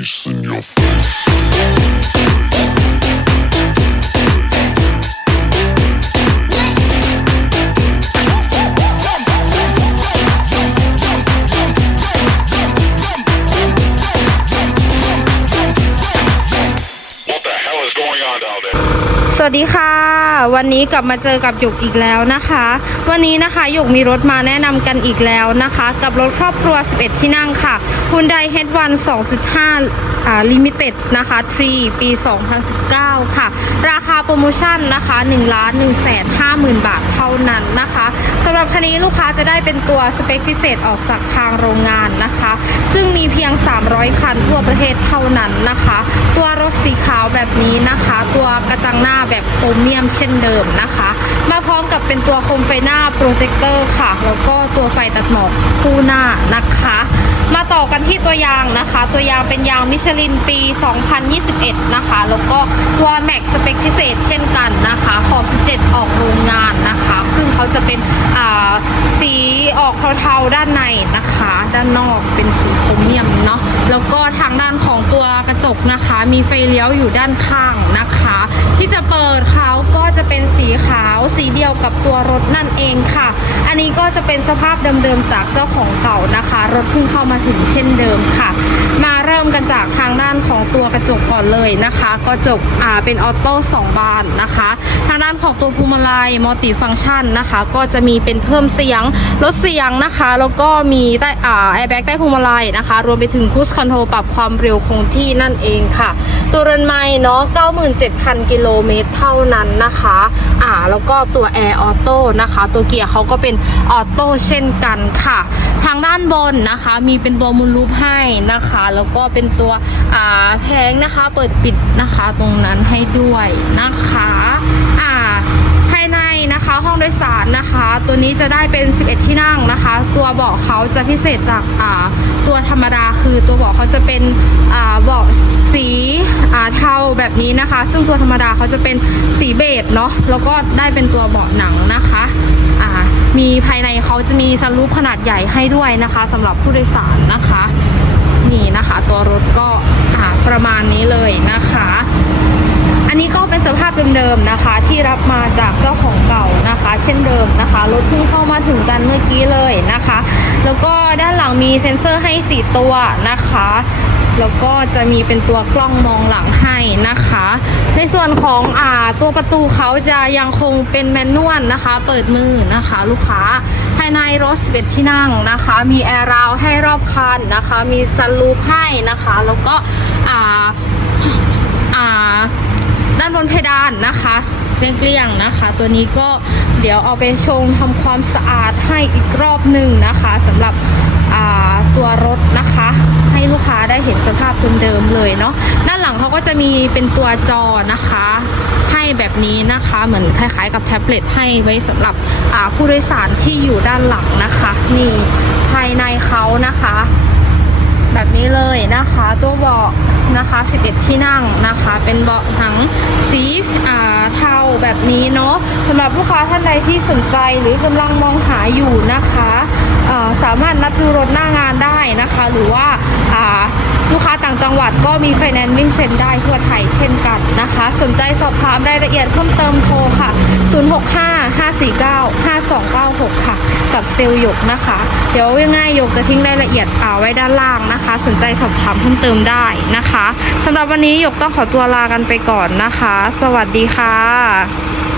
face in your face. สวัสดีค่ะ วันนี้กลับมาเจอกับหยกอีกแล้วนะคะ วันนี้นะคะหยกมีรถมาแนะนำกันอีกแล้วนะคะ กับรถครอบครัว 11 ที่นั่งค่ะ Hyundai H1 2.5อ่า Limited นะคะ 3 ปี 2019 ค่ะ ราคาโปรโมชั่นนะคะ1ล้าน1แสน50,000 บาทเท่านั้นนะคะสำหรับคันนี้ลูกค้าจะได้เป็นตัวสเปคพิเศษออกจากทางโรงงานนะคะ ซึ่งมีเพียง 300 คันทั่วประเทศเท่านั้นนะคะ ตัว สีขาวแบบนี้นะคะ ตัวกระจังหน้าแบบโครเมียมเช่นเดิมนะคะ มาพร้อมกับเป็นตัวโคมไฟหน้าโปรเจคเตอร์ค่ะ แล้วก็ตัวไฟตัดหมอกคู่หน้านะคะ มาต่อกันที่ตัวยางนะคะ ตัวยางเป็นยางมิชลินปี 2021 นะคะ แล้วก็ตัวแม็กสเปคพิเศษเช่นกันนะคะขอบ17 ออกโรงงานนะคะ ซึ่งเขาจะเป็นอ่า เทาๆด้านในนะคะ ด้านนอกเป็นสีโครเมียมเนาะแล้วก็ทางด้านของตัวกระจกนะคะ มีไฟเลี้ยวอยู่ด้านข้างนะคะ ที่จะเปิดเขาก็จะเป็นสีขาวสีเดียวกับตัวรถนั่นเองค่ะ อันนี้ก็จะเป็นสภาพเดิมๆจากเจ้าของเก่านะคะ รถเพิ่งเข้ามาถึงเช่นเดิมค่ะ มาเริ่มกันจากทางด้านของตัวกระจกก่อนเลยนะคะกระจกอ่าเป็นออโต้สองบานนะคะ ทางด้านของตัวพวงมาลัยมัลติฟังก์ชันนะคะ ก็จะมีเป็นเพิ่มเสียงลดเสียงนะคะ แล้วก็มีใต้อ่าแอร์แบ็กใต้พวงมาลัยนะคะ รวมไปถึงคูสคอนโทรลปรับความเร็วคงที่นั่นเองค่ะ ตัวเรือนไม้เนาะ97,000 กิโลเมตรเท่านั้นนะคะอ่าแล้วก็ตัวแอร์ออโต้นะคะ ตัวเกียร์เขาก็เป็นออโต้เช่นกันค่ะ ทางด้านบนนะคะ มีเป็นตัวมูลลูปให้นะคะแล้วก็เป็นตัวอ่าแพงนะคะเปิดปิดนะคะตรงนั้นให้ด้วยนะคะอ่าภายในนะคะห้องโดยสารนะคะ ตัวนี้จะได้เป็น 11 ที่นั่งนะคะ ตัวเบาะเขาจะพิเศษจากอ่าตัวธรรมดาคือตัวเบาะเขาจะเป็นอ่าเบาะสีอ่าเทาแบบนี้นะคะ ซึ่งตัวธรรมดาเขาจะเป็นสีเบจเนาะแล้วก็ได้เป็นตัวเบาะหนังนะคะอ่ามีภายในเขาจะมีซันรูปขนาดใหญ่ให้ด้วยนะคะสำหรับผู้โดยสารนะคะ นี่นะคะ ตัวรถก็ประมาณนี้เลยนะคะ อันนี้ก็เป็นสภาพเดิมๆนะคะ ที่รับมาจากเจ้าของเก่านะคะ เช่นเดิมนะคะรถเพิ่งเข้ามาถึงกันเมื่อกี้เลยนะคะ แล้วก็ด้านหลังมีเซ็นเซอร์ให้ 4 ตัวนะคะ แล้วก็จะมีเป็นตัวกล้องมองหลังให้นะคะ ในส่วนของอ่าตัวประตูเขาจะยังคงเป็นแมนนวลนะคะ เปิดมือนะคะ ลูกค้าภายในรถ11ที่นั่งนะคะ มีแอร์ราวให้รอบคันนะคะ มีซันรูฟให้นะคะ แล้วก็อ่าอ่าด้านบนเพดานนะคะเกลี้ยงๆนะคะ ตัวนี้ก็เดี๋ยวเอาไปชงทำความสะอาดให้อีกรอบหนึ่งนะคะสำหรับอ่าตัวรถนะคะ ให้ลูกค้าได้ เห็นสภาพเดิมๆเลยเนาะด้านหลังเขาก็จะมีเป็นตัวจอนะคะ ให้แบบนี้นะคะเหมือนคล้ายๆ กับแท็บเล็ตให้ไว้สำหรับผู้โดยสารที่อยู่ด้านหลังนะคะ นี่ภายในเขานะคะ แบบนี้เลยนะคะ ตัวเบาะนะคะ 11 ที่นั่งนะคะ เป็นเบาะหนังสีเทาแบบนี้เนาะสำหรับลูกค้าท่านใดที่สนใจหรือกำลังมองหาอยู่นะคะสามารถนัดดูรถหน้างานได้นะคะ หรือว่า ลูกค้าต่างจังหวัดก็มีไฟแนนซ์วิ่งเซ็นได้ทั่วไทยเช่นกันนะคะ สนใจสอบถามรายละเอียดเพิ่มเติมโทรค่ะ 0655495296 ค่ะ กับเซลล์หยกนะคะ เดี๋ยวยังไงหยกจะทิ้งรายละเอียดอ่าไว้ด้านล่างนะคะ สนใจสอบถามเพิ่มเติมได้นะคะสำหรับวันนี้หยกต้องขอตัวลากันไปก่อนนะคะ สวัสดีค่ะ